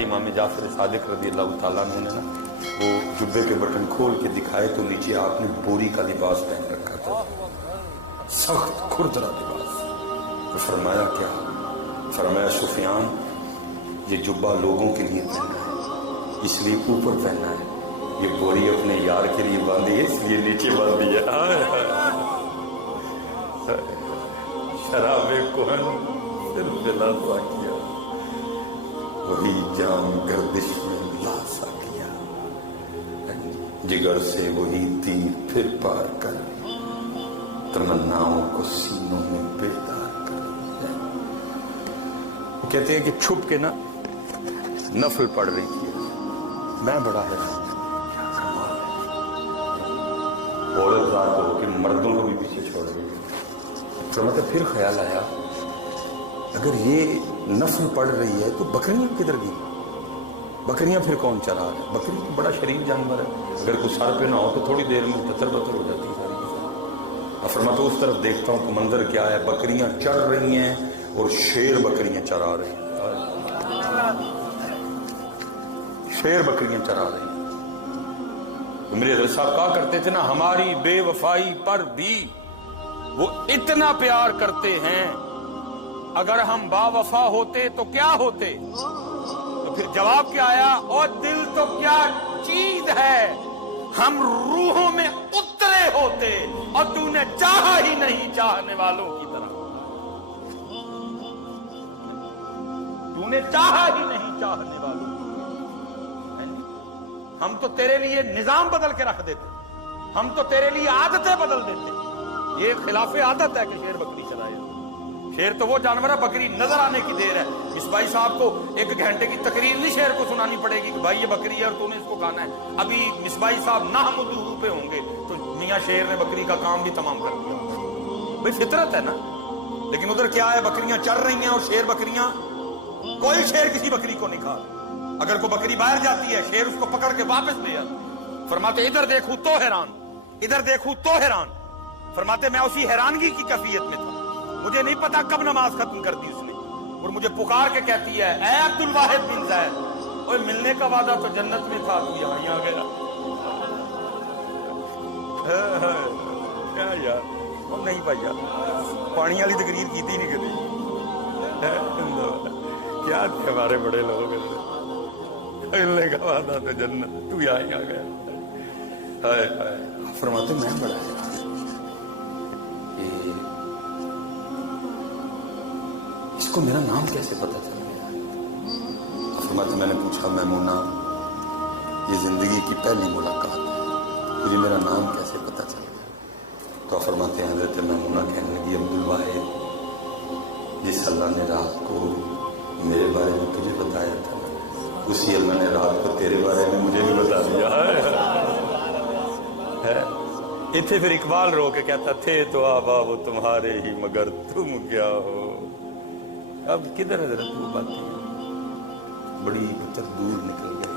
इमाम जाफर सादिक रज़ी अल्लाह ताला अन्हु ने ना वो जुब्बे के बटन खोल के दिखाए तो नीचे आपने बोरी का लिबास पहन रखा था, सख्त खुरदरा लिबास। तो फरमाया क्या? फरमाया सुफियान ये जुब्बा लोगों के लिए पहना है इसलिए ऊपर पहना है, ये बोरी अपने यार के लिए बांधी है इसलिए नीचे बांधी है। शराबे कोहन सिर्फ दिलासा किया, वही जाम गर्दिश में लासा किया, जिगर से वही तीर फिर पार कर तमन्नाओं को सीनों में बेदार कर। वो कहते हैं कि छुप के ना नफल पढ़ रही थी, मैं बड़ा हैरान, औरत रात हो कि मर्दों को भी पीछे छोड़ रही है। तो मतलब फिर ख्याल आया अगर ये नफल पड़ रही है तो बकरियां किधर गई? बकरियां फिर कौन चरा रहा है? बकरी तो बड़ा शरीफ जानवर है, अगर कुछ सर पे ना हो तो थोड़ी देर में ततर बतर हो जाती है सारी की सारी। फरमा तो उस तरफ देखता हूँ तो मंजर क्या है, बकरियां चर रही हैं और शेर बकरियां चरा रही हैं, शेर बकरियां चरा रही हैं। तो मेरे हज़रत साहब कहा करते थे ना, हमारी बेवफाई पर भी वो इतना प्यार करते हैं, अगर हम बावफा होते तो क्या होते? तो फिर जवाब क्या आया? और दिल तो क्या चीज है, हम रूहों में उतरे होते और तूने चाहा ही नहीं चाहने वालों की तरह, तूने चाहा ही नहीं चाहने वालों की तरह। हम तो तेरे लिए निजाम बदल के रख देते, हम तो तेरे लिए आदतें बदल देते। ये खिलाफे आदत है कि शेर बकरी चलाए। शेर तो वो जानवर है, बकरी नजर आने की देर है। इस भाई साहब को 1 घंटे की तकरीर नहीं शेर को सुनानी पड़ेगी कि भाई ये बकरी है और तूने इसको खाना है। अभी मिसबाई साहब नाहमुदुहू पे होंगे तो मियाँ शेर ने बकरी का काम भी तमाम कर दिया। भाई फितरत है ना। लेकिन उधर क्या है, बकरियां चल रही हैं और शेर बकरियां, कोई शेर किसी बकरी को नहीं खा। अगर कोई बकरी बाहर जाती है शेर उसको पकड़ के वापस ले आता। फरमाते इधर देखूं तो हैरान, इधर देखूं तो हैरान। फरमाते मैं उसी हैरानगी की कैफियत में था, मुझे नहीं पता कब नमाज खत्म कर दी उसने, और मुझे पुकार के कहती है ऐ अब्दुल वाहिद बिन ज़ैद, ओए मिलने का वादा तो जन्नत में था, तू यहाँ ही आ गया। क्या यार, और नहीं भाई यार, पानी वाली तकरीर की थी नहीं कभी। क्या थे हमारे बड़े लोग, मिलने का वादा तो जन्नत, तू यहाँ ही आ गया। फरमाते मैं बड़ा है इसको मेरा नाम कैसे पता चल गया? फरमाते मैंने पूछा मैमूना ये जिंदगी की पहली मुलाकात है, मुझे मेरा नाम कैसे पता चल गया? तो फरमाते हैं हज़रत मैमूना कहने लगी अब्दुल वाहिद, जिस अल्लाह ने रात को मेरे बारे में तुझे बताया था उसी अल्लाह ने रात को तेरे बारे में मुझे भी बता दिया है। इतने फिर इकबाल रो के कहता थे तो आबा वो तुम्हारे ही मगर तुम क्या हो। अब किधर है जरा तू बात, बड़ी बचत दूर निकल गया।